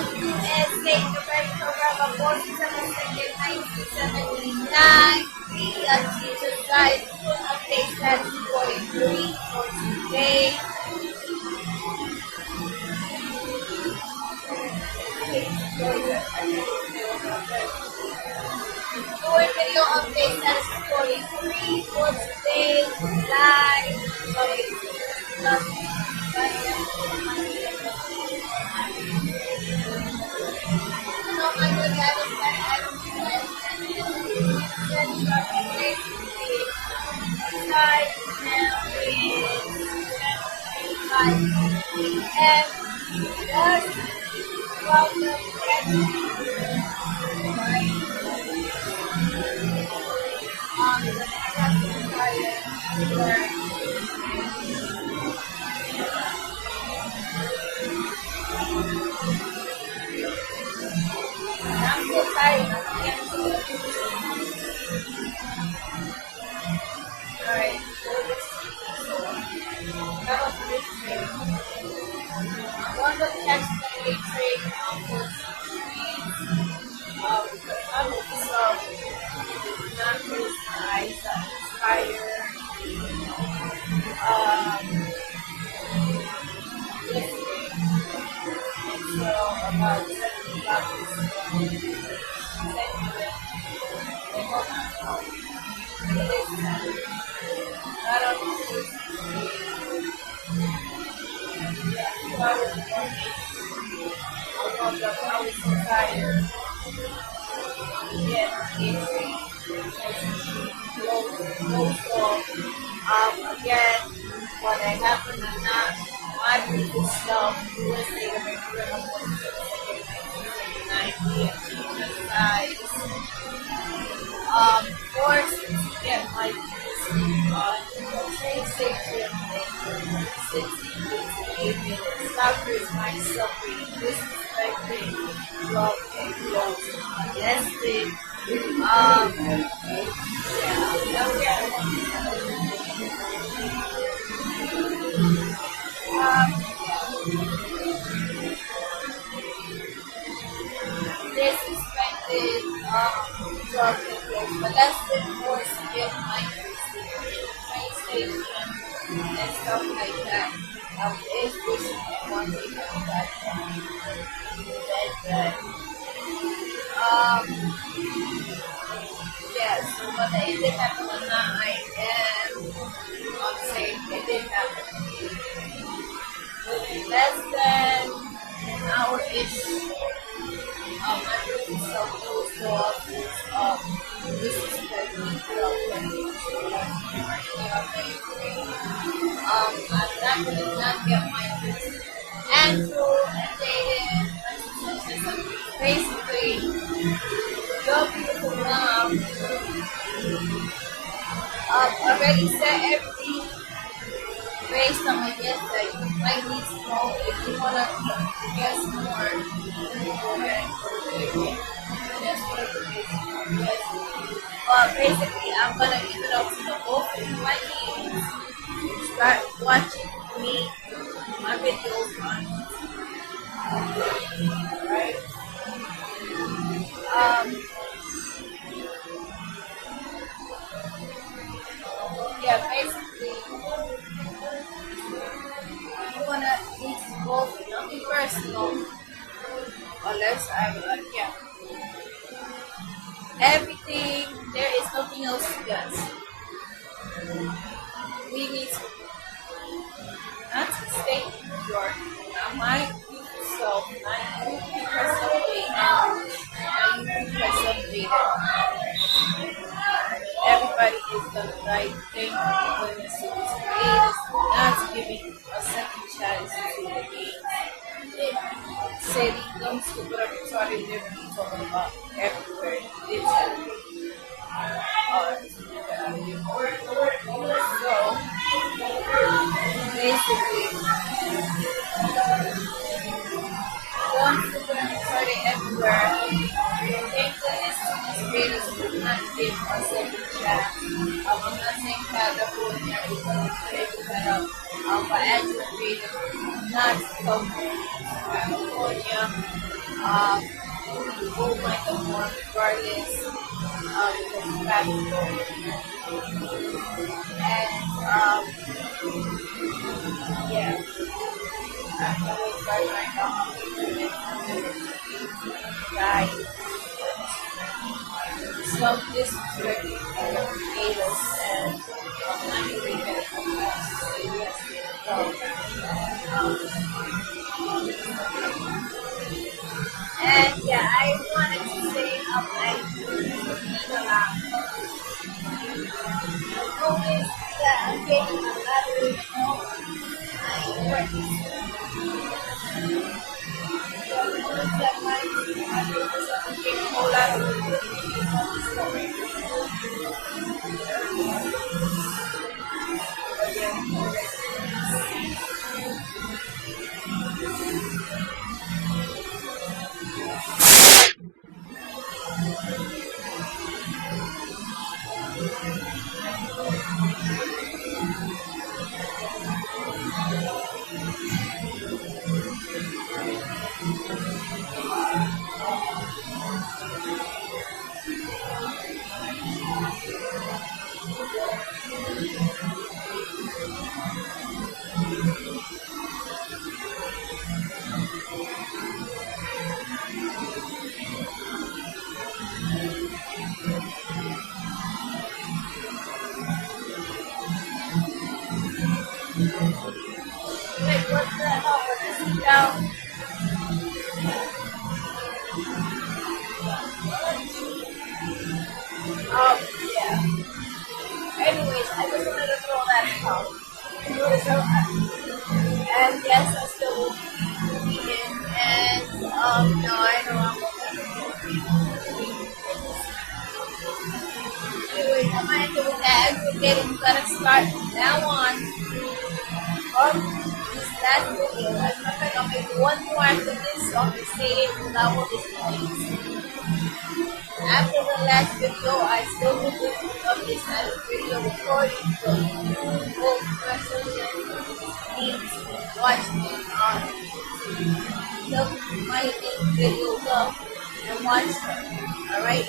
USA November program of 47 1979. The Jesus Christ update that 43 for today. Doing video update that is 43 for today. Live. No, my good Adam, Right now is 5 p.m. Yes, welcome I'm so tired. Alright, that was this trade. One of the text that we trade was some numbers eyes that inspire listening. And so about 7 o'clock I was so tired. Again, when I happen to not mind this stuff, listening to my grandma forced to get my train station in 68 minutes. Doctors myself being disrespecting, love and love. Yes, they disrespected love and love. But that's been forced to get my train station and stuff like that. It's wishing that one day that yeah, so when it did happen on that, I am saying it did happen. Less than an hour-ish, I really felt those dogs disrespecting throughout the I'm not going to not get my Andrew and David. Basically, your beautiful mom already said everything based on my guess that you might need to know if you want to guess more. That's what it is. But basically, I'm going to give it up to the both of you, my kids. Start watching me, my videos on right? Yeah, basically, you wanna need to go for nothing personal, unless yeah. Everything, there is nothing else to guess. We need to not to stay your, not my self, not you yourself everybody is gonna die. Thank you for goodness to this creators, not giving a second chance to the game. Say the dumb stupid retarded they're talking about everywhere. It's so basically dumb stupid retarded everywhere. Thank goodness to these creators would not give a second chance. I'm not saying that the whole and everything, but as a creator, not California. Um, oh my God, more regardless because of and yeah, I'm always by my guy. Some disrespecting other creators and I'm doing it yes, so, um, and yeah, I wanted to say like noticed that I'm getting a lot of work. So I noticed that my I'm getting a whole lot of like what the hell was this down? Yeah. Anyways, I just wanted to throw that out. And yes, I still will be in. And no, I know I'm anyways, I'm gonna end it with that. We're gonna start from now on. From this last video, as a matter of fact, I'll make one more after this. So I'm just saying without all this noise. After the last video, I still will do this video recording, so both persons need to watch me on the my videos up and watch them. Alright,